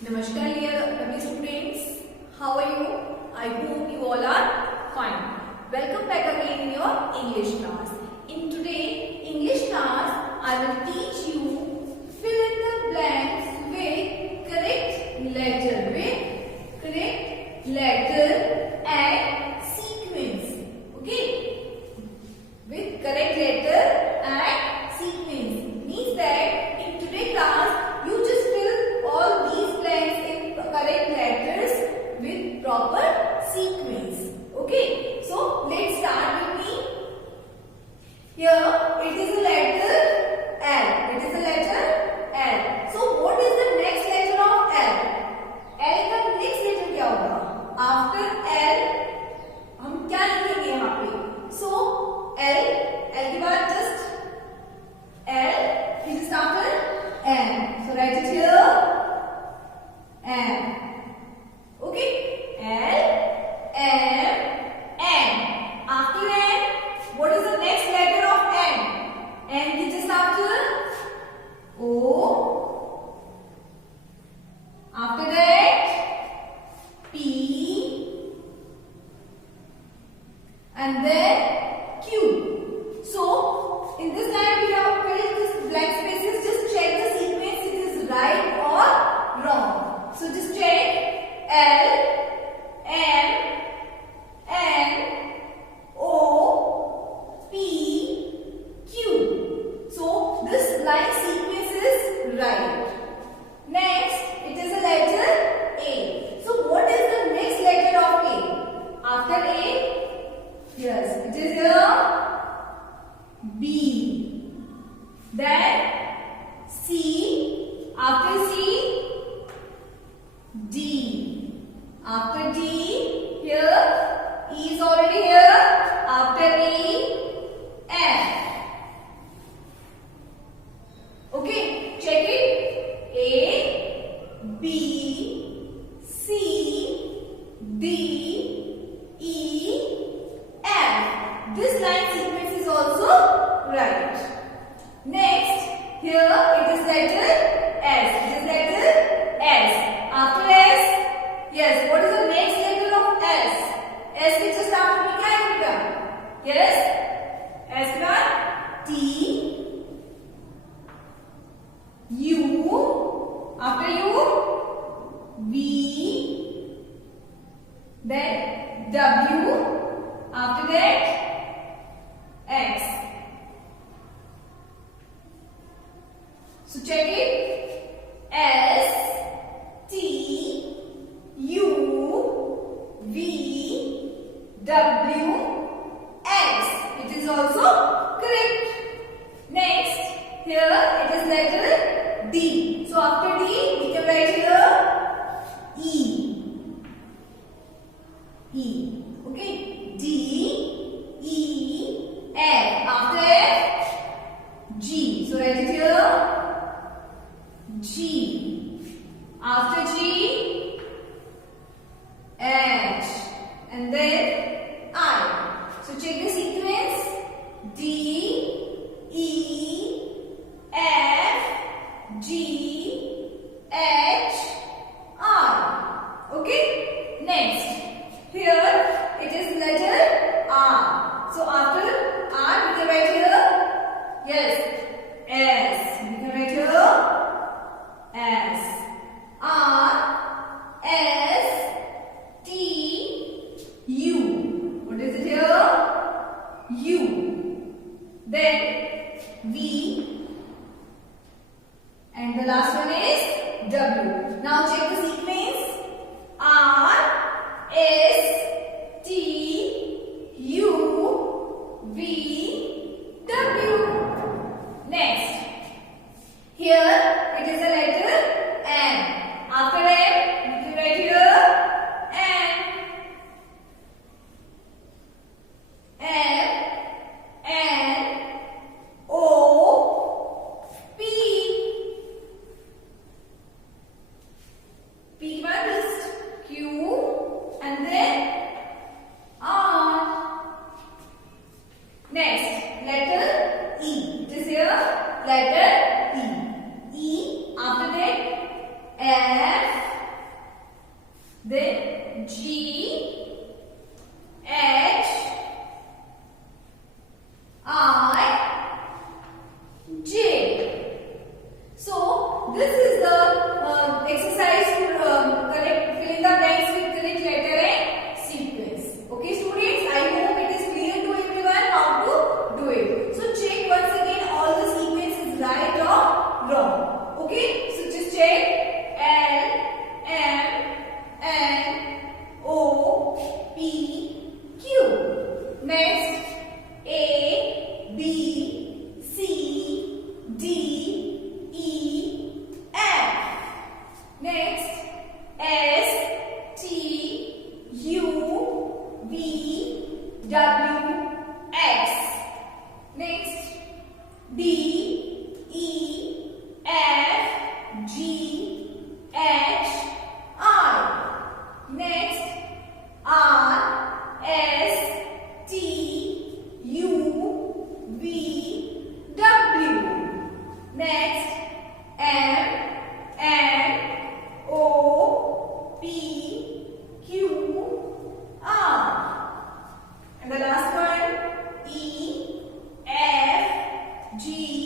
Namaskar dear students, how are you? I hope you all are fine. Welcome back again in your English class. In today English class, I will teach you fill in the blanks with correct letter and sequence. Okay? With correct letter and sequence means that in today's class you just fill all these blanks in correct letters with proper sequence. Okay, so let's start with me. Here it is a letter L. It is a letter L. So what is the next letter of L? L का next letter क्या होगा? After L हम क्या लिखेंगे यहाँ पे? So L के बाद just L, फिर just after M. So write it here. M. Okay? L, M, N. After N, what is the next letter of N? N is just after O. After that, P. And then Q. So, in this line we have filled this blank spaces. Just check the sequence, it is right or wrong. So, just check L, M, N, O, P, Q. So, this line sequence is right. Next, it is a letter A. So, what is the next letter of A? After A, yes, it is here B. Then C. After C, D. After D, here E is already here. After E, F. Okay, check it. A, B, C, D, E, F. This line sequence is also right. Next, here it is letter S. It is letter S. After S, yes, what is the next letter of S? S के just after में क्या है बेटा? Yes, S के बाद T, U, after U, V, then W, after that X. So check it. S, T, U, V, W, X. It is also correct. Next, here it is letter D. So after D, we can write here E. E. Okay. D, E, F. After F, G. So write it here G. After G, H. And then I. So check the sequence. D, E, F, G, H, I. Okay? Next. Here it is letter R. So after R, we can write here, yes, S. We can write here S. R, S, T, U. What is it here? U. Then V. And the last one is W. Now check the sequence. R, S, T, U, V, W. Next. Here it is a letter N. After M, we can write here N. M, N, O, P. last one. E, F, G,